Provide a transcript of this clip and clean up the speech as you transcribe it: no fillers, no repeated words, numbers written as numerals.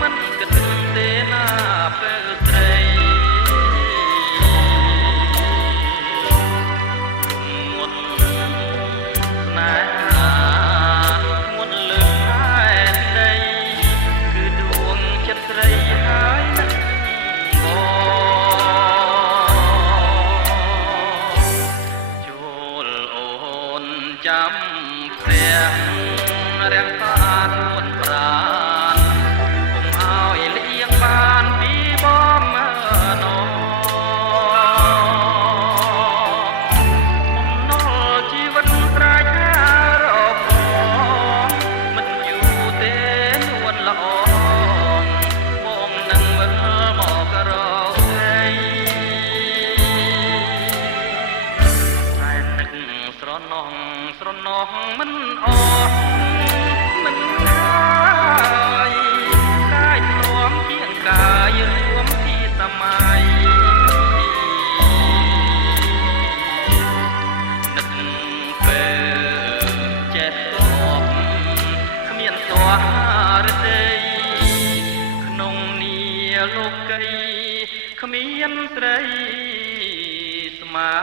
មិនគិតទេណាពេលស្រីមុនណែមុនលើខែដីគឺដួងចិត្តស្រីហើយណាចូលអូនចាំផ្ទះរាំងតារួនប្រានកុំឲ្យលៀងបានពីបំណងបំណុលជីវិតប្រាជ្ញារកមិនយូរទេនួនល្អមកនឹងវិលមករកស្រីតែនឹកស្រណោះមិនអស់មិនហើយកាយធ្លាប់ជាងកាយរួមពីសម័យនឹកពេលចេះគប់គ្មានទោះរទេក្នុងនាលោកីគ្មានស្រីស្មើ